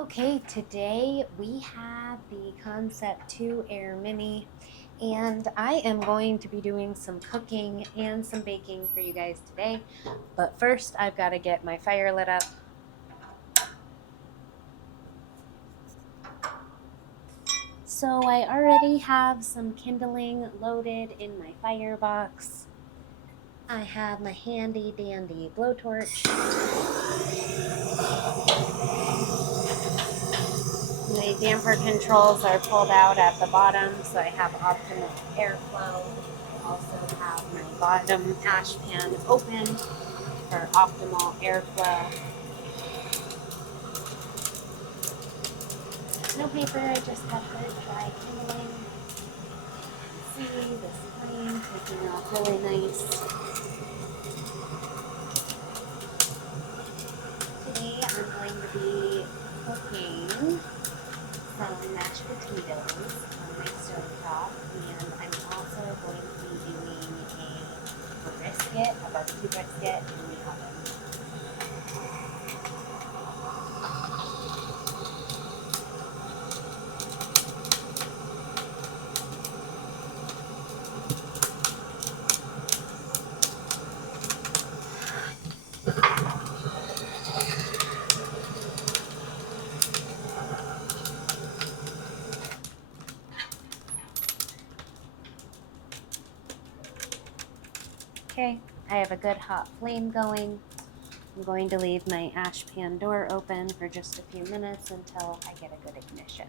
Okay, today we have the Concept 2 Air Mini, and I am going to be doing some cooking and some baking for you guys today. But first, I've got to get my fire lit up. So I already have some kindling loaded in my firebox. I have my handy dandy blowtorch. The damper controls are pulled out at the bottom, so I have optimal airflow. I also have my bottom ash pan open for optimal airflow. No paper, I just have good dry kindling. See this flame taking off really nice. Today I'm going to be cooking some mashed potatoes on my stovetop, and I'm also going to be doing a brisket, a barbecue brisket in the oven. Okay, I have a good hot flame going. I'm going to leave my ash pan door open for just a few minutes until I get a good ignition.